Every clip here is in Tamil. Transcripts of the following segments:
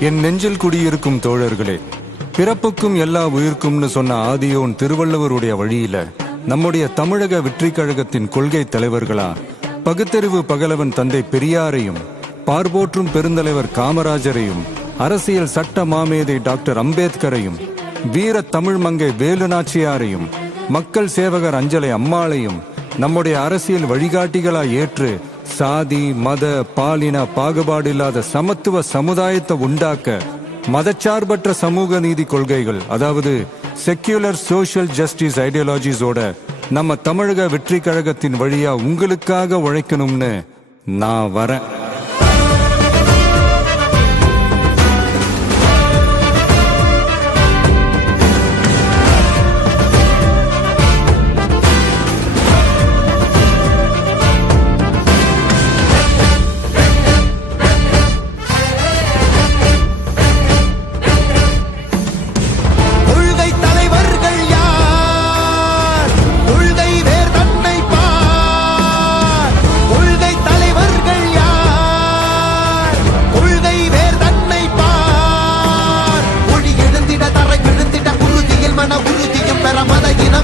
என் நெஞ்சில் குடியிருக்கும் தோழர்களே, பிறப்புக்கும் எல்லா உயிர்க்கும்னு சொன்ன ஆதியோன் திருவள்ளுவருடைய வழியில நம்முடைய தமிழக வெற்றி கழகத்தின் கொள்கை தலைவர்களா பகுத்தறிவு பகலவன் தந்தை பெரியாரையும் பார்போற்றும் பெருந்தலைவர் காமராஜரையும் அரசியல் சட்ட மாமேதை டாக்டர் அம்பேத்கரையும், வீர தமிழ் மங்கை வேலு நாச்சியாரையும், மக்கள் சேவகர் அஞ்சலை அம்மாளையும் நம்முடைய அரசியல் வழிகாட்டிகளாய் ஏற்று சாதி மத பாலின பாகுபாடு இல்லாத சமத்துவ சமுதாயத்தை உண்டாக்க மதச்சார்பற்ற சமூக நீதி கொள்கைகள், அதாவது செக்யூலர் சோஷியல் ஜஸ்டிஸ் ஐடியாலஜிஸோட நம்ம தமிழக வெற்றி கழகத்தின் வழியா உங்களுக்காக உழைக்கணும்னு நான் வரேன்.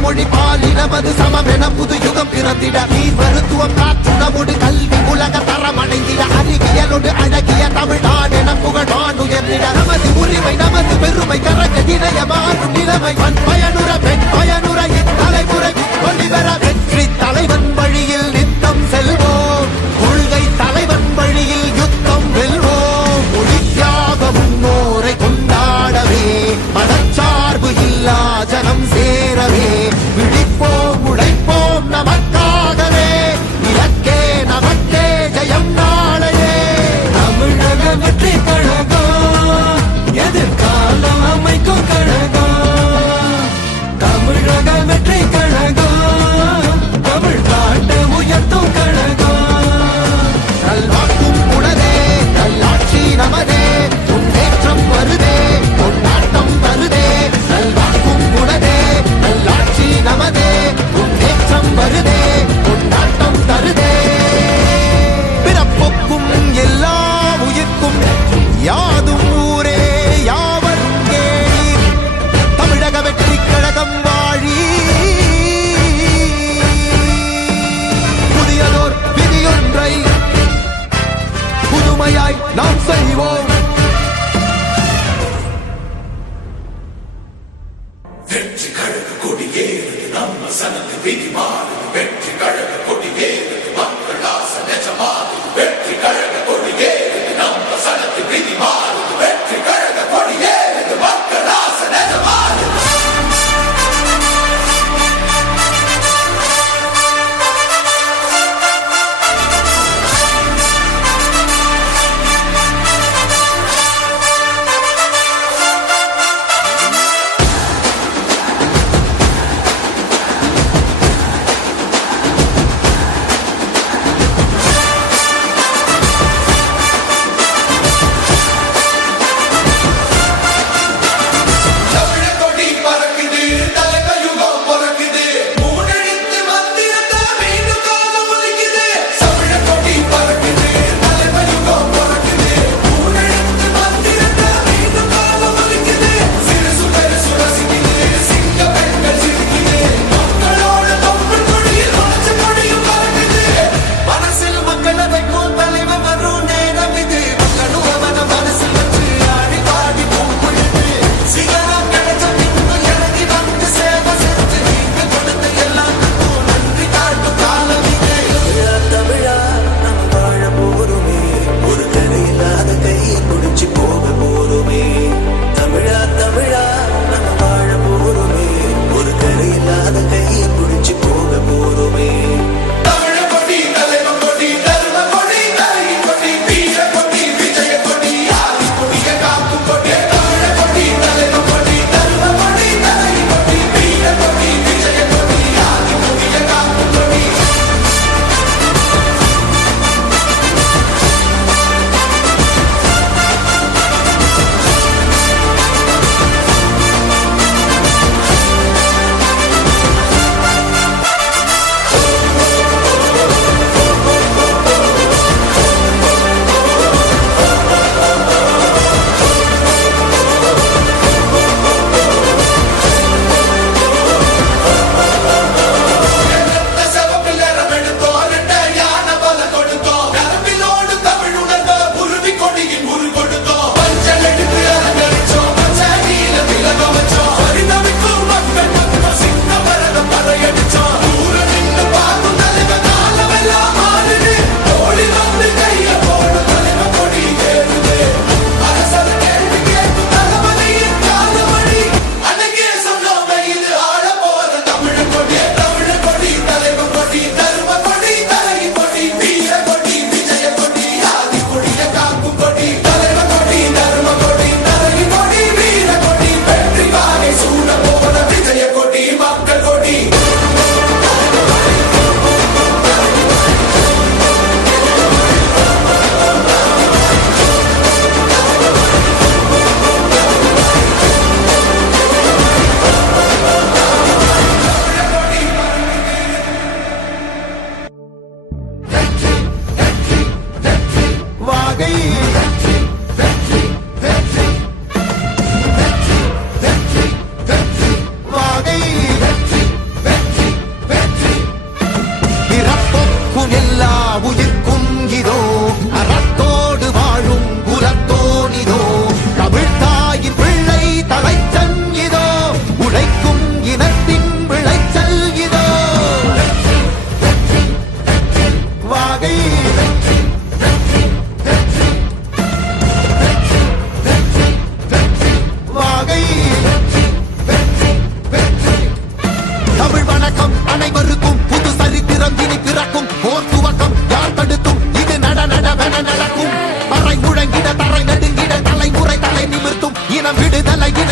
மொழி பாலினமது சமமென புது யுகம் பிறந்திட நீர் மருத்துவம் காற்றுணவோடு கல்வி உலக தரமடைந்திட அறிவியலோடு அழகிய தமிழ்நாடு என புகழான் உயர்ந்திட நமது உரிமை நமது பெருமை கரக இணைய மாறும் நிலைமை பயனுற பெண் பயனுற இத்தலைமுறை ஒளிவர வெற்றி தலைவன் வழியில் நித்தம் செல்வோம், கொள்கை தலைவன் வழியில் யுத்தம் வெல்வோம். ஒளித்தியாக முன்னோரை கொண்டாடவே மதச்சார்பு இல்லா ஜனம் சேரவே விழிப்போம் உழைப்போம் நமக்காகவே இலக்கே நமக்கே ஜெயம் நாளையே. தமிழக வெற்றி கழகம் எதிர்காலம் அமைக்கும் கழகம்.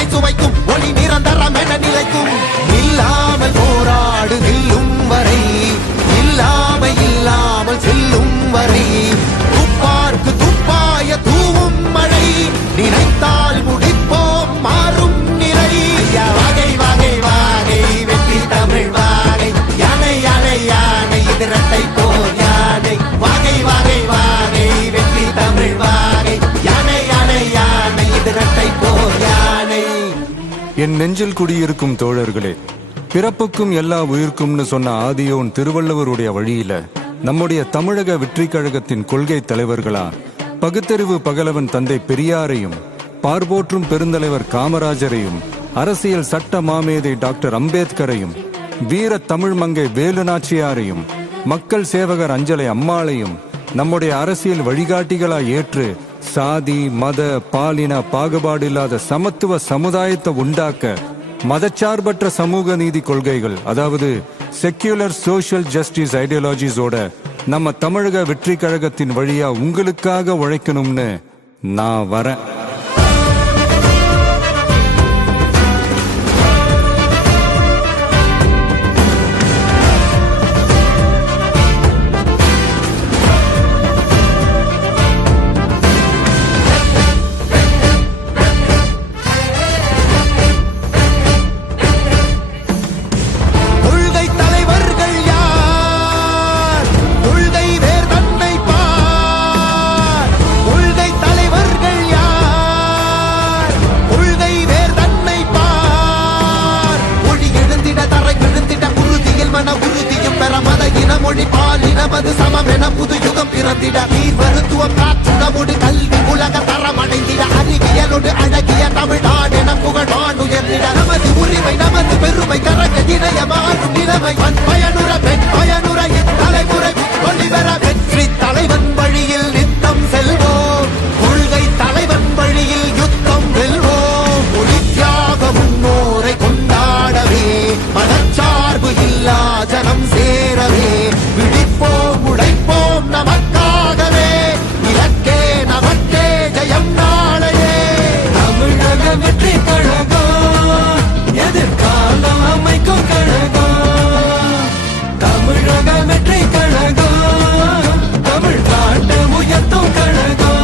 சுவை சுவைக்கும் ஒளி நிரந்தரம் என நிலைக்கும். இல்லாமல் போராடு நில்லும் வரை, இல்லாமல் செல்லும் வரை, துப்பார்க்கு துப்பாய தூவும் மழை, நினைத்தால் முடிப்போம் மாறும் நிலை. வகை வகை வாகை வெற்றி தமிழ் வாகை, யானை யானை யானை இது இரட்டை போர் யானை. வகை வகை வாகை வெற்றி தமிழ் வாகை, யானை யானை யானை இது இரட்டை போர் யானை. என் நெஞ்சில் குடியிருக்கும் தோழர்களே, பிறப்புக்கும் எல்லா உயிர்க்கும்னு சொன்ன ஆதியோன் திருவள்ளுவருடைய வழியில நம்முடைய தமிழக வெற்றி கழகத்தின் கொள்கை தலைவர்களா பகுத்தறிவு பகலவன் தந்தை பெரியாரையும், பார்போற்றும் பெருந்தலைவர் காமராஜரையும், அரசியல் சட்ட மாமேதை டாக்டர் அம்பேத்கரையும், வீர தமிழ் மங்கை வேலு நாச்சியாரையும், மக்கள் சேவகர் அஞ்சலை அம்மாளையும் நம்முடைய அரசியல் வழிகாட்டிகளாய் ஏற்று சாதி மத பாலின பாகுபாடு இல்லாத சமத்துவ சமுதாயத்தை உண்டாக்க மதச்சார்பற்ற சமூக நீதி கொள்கைகள், அதாவது செக்யூலர் சோஷியல் ஜஸ்டிஸ் ஐடியாலஜிஸோட நம்ம தமிழக வெற்றி கழகத்தின் வழியா உங்களுக்காக உழைக்கணும்னு நான் வரேன். மொழி பாலினமது சமமென புது யுகம் பிறந்திட, நீர் மருத்துவம் காற்றுணவோடு கல்வி உலக தரமடைந்திட, அறிவியலோடு அழகிய தமிழ்நாடு என புகழான் உயர்ந்திட, நமது உரிமை நமது பெருமை கரக இணையமாறும் நிலைமை பயனுற பெண் பயனுற இத்தலைமுறை ஒளிவர வெற்றி தலைவன் வழியில் நித்தம் செல்வோம், கொள்கை தலைவன் வழியில் யுத்தம் வெல்வோம். ஒளித்தியாக முன்னோரை கொண்டாடவே, மதச்சார்பு இல்லா ஜனம் சேரவே, விழிப்போம் உழைப்போம் நமக்காகவே, இலக்கே நமக்கே ஜெயம் நாளையே. தமிழக வெற்றி கழகம் எதிர்காலம் அமைக்கும் கழகம், தமிழக வெற்றி கழகம் தமிழ்நாட்டை உயர்த்தும் கழகம்.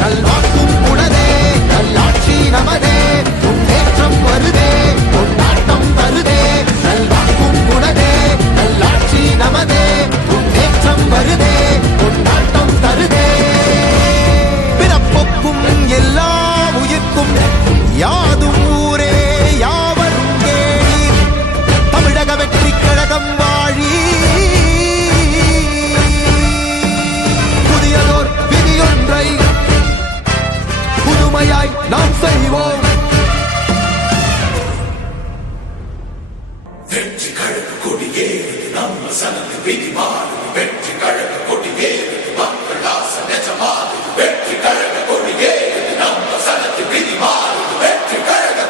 நல்வாக்கும் உடனே நல்லாட்சி நமதே, முன்னேற்றம் வருதே கொண்டாட்டம் வருதே. நல்வாக்கும் உடனே நல்லாட்சி நமதே, முன்னேற்றம் வருதே கொண்டாட்டம் தருதே. பிறப்புக்கும் எல்லா உயிர்க்கும் யாதும் ஊரே யாவரும் கேளீர், தமிழக வெற்றி கழகம் வாழி. புதியதோர் விதியொன்றை புதுமையாய் நாம் செய்வோம். வெற்றி கழக கொடியே நம்ம சனது விதி மாறு, வெற்றி கழக கொடியே மக்கள் ஆசை நிஜமாறு, வெற்றி கழக கொடியே நம்ம சனது விதி மாறு, வெற்றி கழக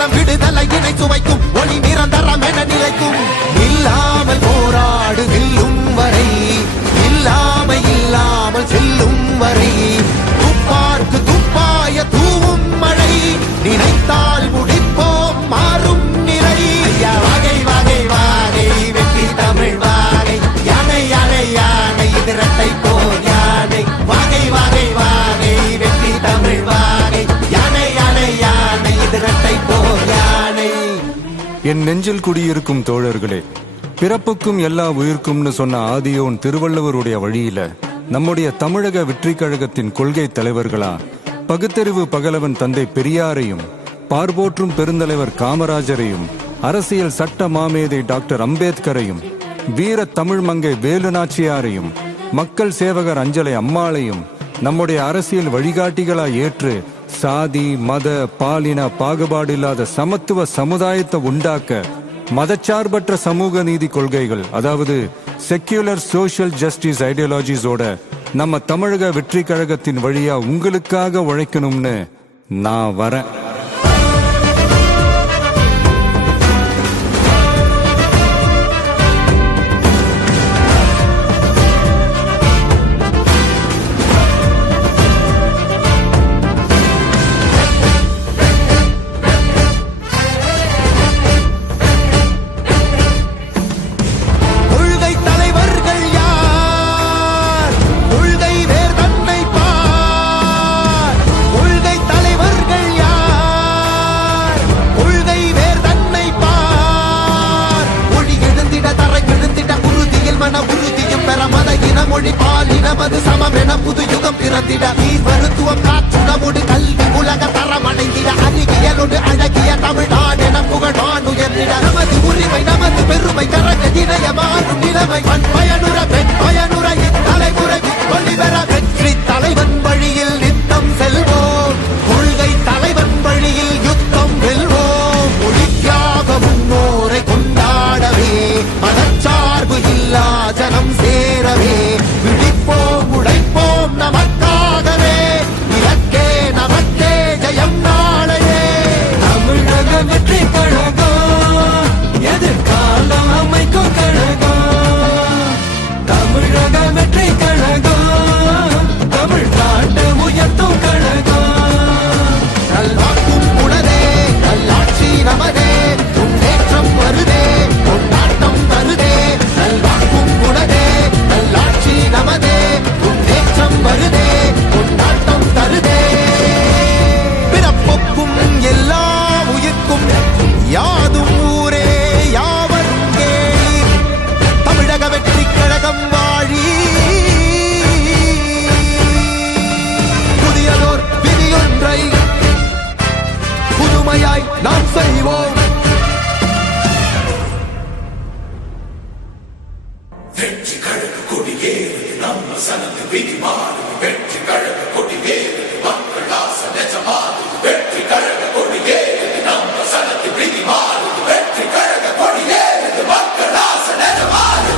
தினம் விடுதலையினை சுவைக்கும் ஒளி நிரந்தரம் என நிலைக்கும். இல்லாமல் போராடு வெல்லும் வரை, இல்லாமல் செல்லும் வரை, துப்பார்க்கு துப்பாய தூவும் மழை, நினைத்தால் முடிப்போம் மாறும் நிலை. வகை வகை வாகை வெற்றி தமிழ் வாகை, யானை யானை யானை இது இரட்டை போர் யானை. வகை வகை வாகை வெற்றி தமிழ் வாகை, யானை யானை யானை இது இரட்டை போர் யானை. என் நெஞ்சில் குடியிருக்கும் தோழர்களே, பிறப்புக்கும் எல்லா உயிர்க்கும்னு சொன்ன ஆதியோன் திருவள்ளுவருடைய வழியில நம்முடைய தமிழக வெற்றி கழகத்தின் கொள்கை தலைவர்களா பகுத்தறிவு பகலவன் தந்தை பெரியாரையும், பார்போற்றும் பெருந்தலைவர் காமராஜரையும், அரசியல் சட்ட மாமேதை டாக்டர் அம்பேத்கரையும், வீர தமிழ் மங்கை வேலு நாச்சியாரையும், மக்கள் சேவகர் அஞ்சலை அம்மாளையும் நம்முடைய அரசியல் வழிகாட்டிகளா ஏற்று சாதி மத பாலின பாகுபாடு இல்லாத சமத்துவ சமுதாயத்தை உண்டாக்க மதச்சார்பற்ற சமூக நீதி கொள்கைகள், அதாவது செக்யூலர் சோஷியல் ஜஸ்டிஸ் ஐடியாலஜிஸோட நம்ம தமிழக வெற்றி கழகத்தின் வழியா உங்களுக்காக உழைக்கணும்னு நான் வரேன். மொழி பாலினமது சமமென புது யுகம் பிறந்திட, நீர் மருத்துவம் காற்றுணவோடு கல்வி உலக தரமடைந்திட, அறிவியலோடு அழகிய தமிழ்நாடு என புகழான் உயர்ந்திட, நமது உரிமை நமது பெருமை கரக இணைய மாறும் நிலைமை, பண் பயனுற பெண் பயனுற இத்தலைமுறை ஒளிபெற வெற்றி தலைவன் வழியில் நித்தம் செல்வோம், கொள்கை தலைவன் வழியில் யுத்தம் வெல்வோம், மொழிக்காக முன்னோரை கொண்டாடவே மதச்சார்பு இல்லா ஜனம் சேரவே, விழிப்போம் உழைப்போம் நமக்காகவே, இலக்கே நமக்கே ஜெயம் நாளையே. தமிழக வெற்றி கழகம் எதிர்காலம் அமைக்கும் கழகம், தமிழக வெற்றி கழகம் தமிழ்நாடு உயர்த்தும் கழகம். நல்வாக்கும் உடனே நல்லாட்சி நமதே, முன்னேற்றம் வருதே கொண்டாட்டம் வருதே, நல்வாக்கும் உடனே நல்லாட்சி நமதே, முன்னேற்றம் வருதே கொண்டாட்டம் தருதே. பிறப்புக்கும் எல்லா உயிர்க்கும் யாதும் ஊரே யாவரும் கேளீர், தமிழக வெற்றி கழகம் வாழி. புதியதோர் விதியொன்றை புதுமையாய் நாம் செய்வோம். வெற்றி கழக கொடியேறு நம்ம சனது விதி மாறு, வெற்றி கழக கொடியேறு மக்கள் ஆசை நிஜமாறு, வெற்றி கழக கொடியேறு நம்ம சனது விதி மாறு, வெற்றி கழக கொடியேறு மக்கள் ஆசை நிஜமாறு.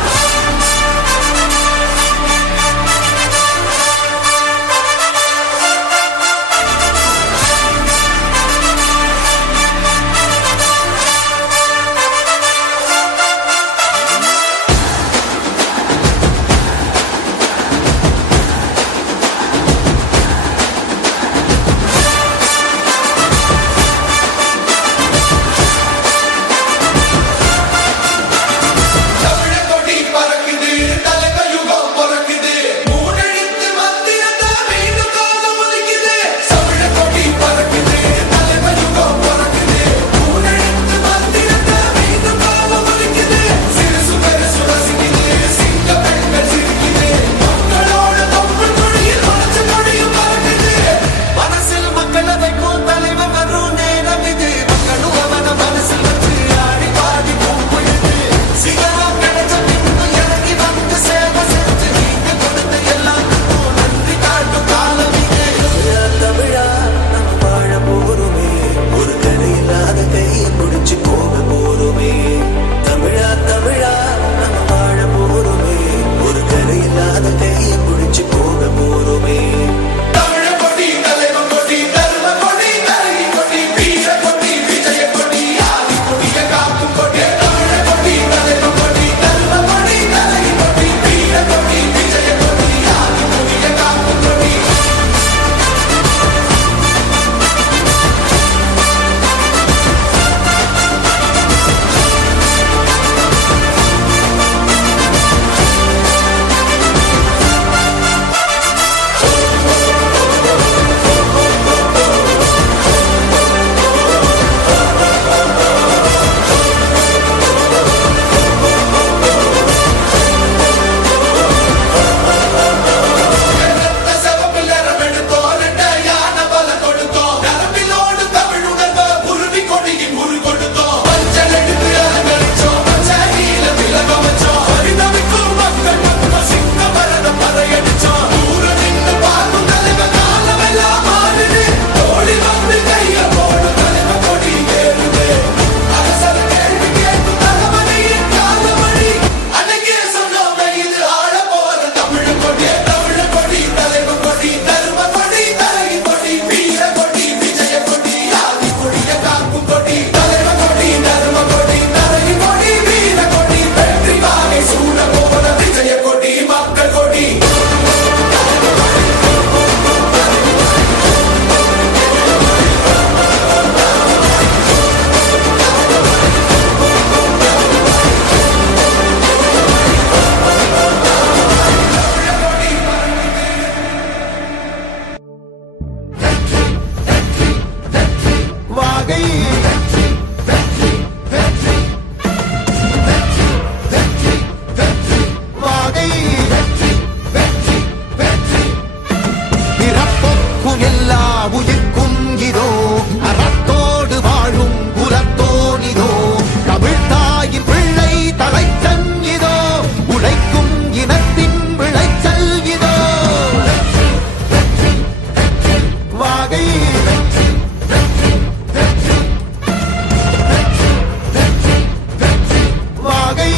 வாகை வாகை பிறப்புக்கும் எல்லா உயிர்க்கும் இதோ அறத்தோடு வாழும் குலத்தோனிதோ தமிழ்தாயின் பிள்ளை தலைச்சன் இதோ உழைக்கும் இனத்தின் விளைச்சல் இதோ வாகை வாகை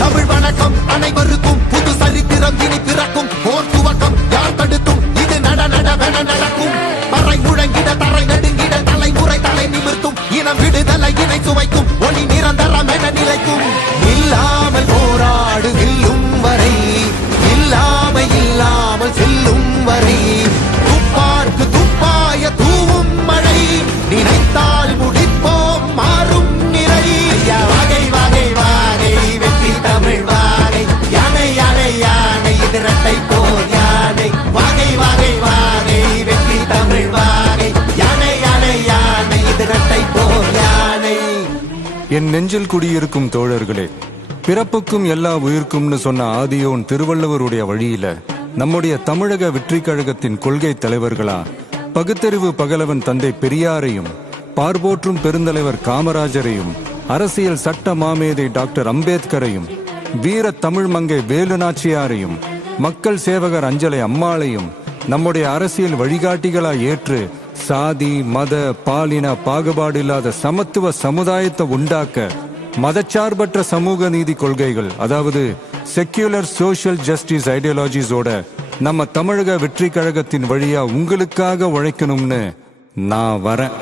தமிழ் வணக்கம் அனைவருக்கும் புது சரித்திரம் இனி பிறக்கும் போர் துவக்கம் யார் தடுத்தும் இது நடவென நடக்கும் பறை முழங்கிட தரை நடுங்கிட தலைமுறை தலை நிமிர்த்தும் இனம் விடுதலை இணை சுவைக்கும் ஒளி நிரந்தரம் என நிலைக்கும் இல்லாமல் போராடு வில்லும் வரை இல்லாமல் செல்லும் வரை துப்பார்க்கு துப்பாய தூவும் மழை நினைத்தால் முடிப்போம் மாறும் நிலை வாகை வாகை வாகை வெற்றி தமிழ் வாகை யானை யானை யானை இது இரட்டை போர் யானை வாகை வாகை வாகை வெற்றி தமிழ் வாகை யானை யானை யானை இது இரட்டை போர் யானை. என் நெஞ்சில் குடியிருக்கும் தோழர்களே, பிறப்புக்கும் எல்லா உயிர்க்கும்னு சொன்ன ஆதியோன் திருவள்ளுவருடைய வழியில நம்முடைய தமிழக வெற்றி கழகத்தின் கொள்கை தலைவர்களா பகுத்தறிவு பகலவன் தந்தை பெரியாரையும் பார்போற்றும் பெருந்தலைவர் காமராஜரையும் அரசியல் சட்ட மாமேதை டாக்டர் அம்பேத்கரையும் வீர தமிழ் மங்கை வேலு நாச்சியாரையும் மக்கள் சேவகர் அஞ்சலை அம்மாளையும் நம்முடைய அரசியல் வழிகாட்டிகளா ஏற்று சாதி மத பாலின பாகுபாடு இல்லாத சமத்துவ சமுதாயத்தை உண்டாக்க மதச்சார்பற்ற சமூக நீதி கொள்கைகள், அதாவது செக்யூலர் சோஷியல் ஜஸ்டிஸ் ஐடியாலஜிஸோட நம்ம தமிழக வெற்றி கழகத்தின் வழியா உங்களுக்காக உழைக்கணும்னு நான் வரேன்.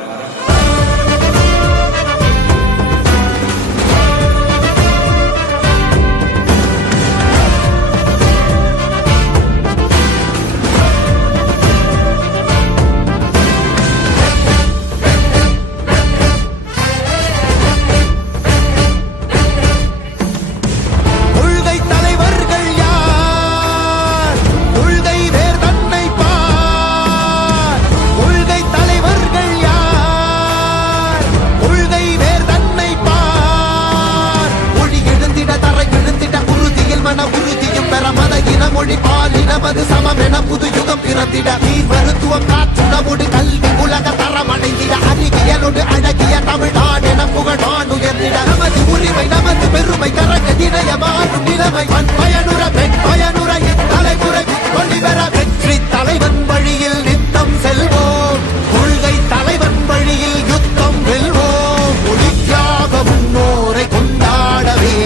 கொள்கை தலைவர்கள் யார்? கொள்கை வேர் தன்னை பார். கொள்கை தலைவர்கள் யார்? கொள்கை வேர் தன்னை பார். ஒளி எழுந்திட தரை எழுந்திட உறுதியில் மன உறுதியும் பெற மத இன மொழி பாலினமது சமம் என புது யுகம் பிறந்திட நீர் மருத்துவம் காற்றுணவோடு கல்வி உலக தரம் அடைந்திட அறிவியலோடு அழகிய தமிழ்நாடு என புகழான் உயர்ந்திட நமது உரிமை நமது பெருமை கரக இணையமாறும் நிலைமை பயனுற பெண் பயனுற தலைமுறை கொண்டு வர வெற்றி தலைவன் வழியில் நித்தம் செல்வோம் கொள்கை தலைவன் வழியில் யுத்தம் வெல்வோம் ஒளிக்காக முன்னோரை கொண்டாடவே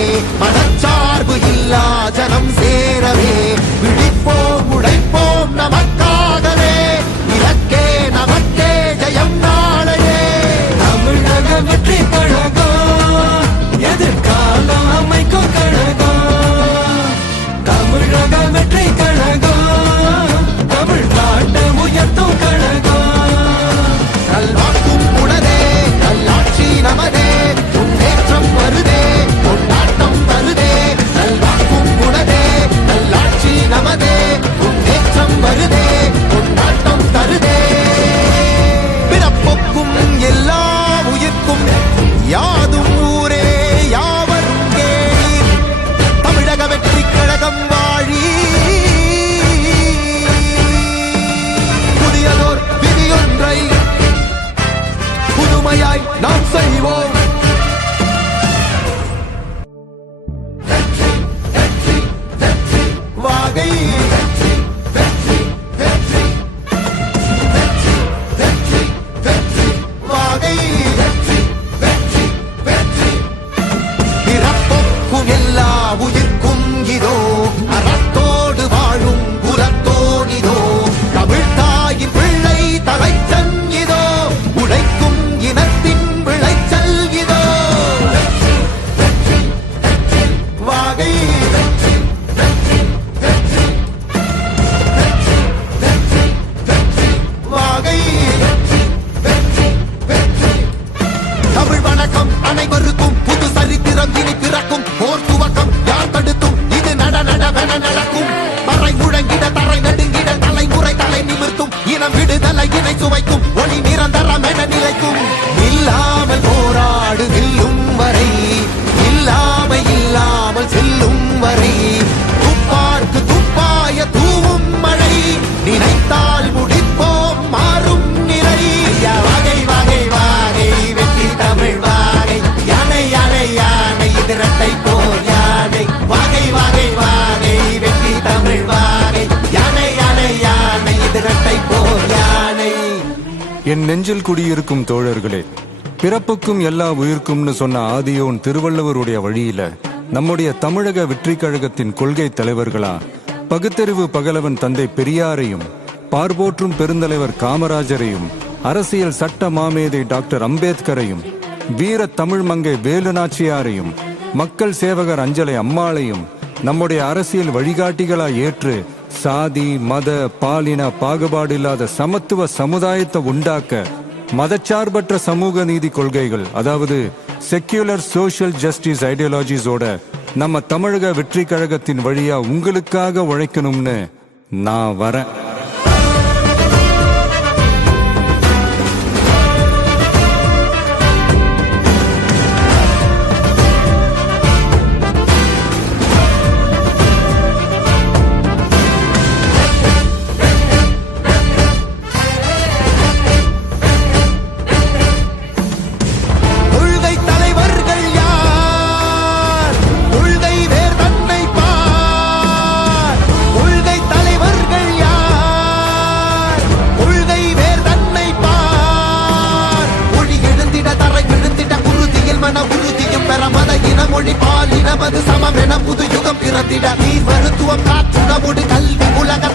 மனச்சார்பு இல்லா ஜனம் சேரவே விழிப்போம் உழைப்போம் நமக்காகவே இலக்கே நமக்கே ஜெயம் நாளையே தமிழக வெற்றி கழகம் எதிர்காலம் அமைக்கும் கழகம் தமிழக வெற்றி கழகம் தமிழ்நாட்டை உயர்த்தும் கழகம் நல்வாக்கும் உடனே நல்லாட்சி நமதே முன்னேற்றம் வருதே கொண்டாட்டம் வருதே நல்வாக்கும் உடனே நல்லாட்சி நமதே முன்னேற்றம் வருதே கொண்டாட்டம் தருதே பிறப்புக்கும் எல்லா உயிர்க்கும் யாதும் ஊரே யாவரும் கேளீர் தமிழக வெற்றி கழகம் வாழி புதியதோர் விதியொன்றை புதுமையாய் நாம் செய்வோம். வாகை வாகை பிறப்புக்கும் எல்லா உயிர்க்கும் இதோ அறத்தோடு வாழும் குலத்தோனிதோ தமிழ்தாயின் பிள்ளை தலைச்சன் இதோ உழைக்கும் இனத்தின் விளைச்சல் விடுதலையினை சுவைக்கும் ஒளி நிரந்தரம் என நிலைக்கும். இல்லாமல் போராடு வெல்லும் வரை, இல்லாமை இல்லாமல் செல்லும் வரை, துப்பார்க்கு துப்பாய தூவும் மழை, நினைத்தால் முடிப்போம் மாறும் நிலை. வகை வகை வாகை வெற்றி தமிழ் வாகை, யானை யானை யானை இது இரட்டை போர் யானை. வகை வகை வாகை வெற்றி தமிழ் வாகை, யானை யானை யானை இது இரட்டை போர் யானை. என் நெஞ்சில் குடியிருக்கும் தோழர்களே, பிறப்புக்கும் எல்லா உயிர்க்கும்னு சொன்ன ஆதியோன் திருவள்ளுவருடைய வழியில நம்முடைய தமிழக வெற்றிக் கழகத்தின் கொள்கை தலைவர்களா பகுத்தறிவு பகலவன் தந்தை பெரியாரையும், பார்போற்றும் பெருந்தலைவர் காமராஜரையும், அரசியல் சட்ட மாமேதை டாக்டர் அம்பேத்கரையும், வீர தமிழ் மங்கை வேலு நாச்சியாரையும், மக்கள் சேவகர் அஞ்சலை அம்மாளையும் நம்முடைய அரசியல் வழிகாட்டிகளா ஏற்று சாதி மத பாலின பாகுபாடு இல்லாத சமத்துவ சமுதாயத்தை உண்டாக்க மதச்சார்பற்ற சமூக நீதி கொள்கைகள், அதாவது செக்யூலர் சோஷியல் ஜஸ்டிஸ் ஐடியாலஜிஸோட நம்ம தமிழக வெற்றி கழகத்தின் வழியா உங்களுக்காக உழைக்கணும்னு நான் வரேன். மொழி பாலினமது சமம் என புது யுகம் பிறந்திட நீர் மருத்துவம் காற்றுணவோடு கல்வி உலக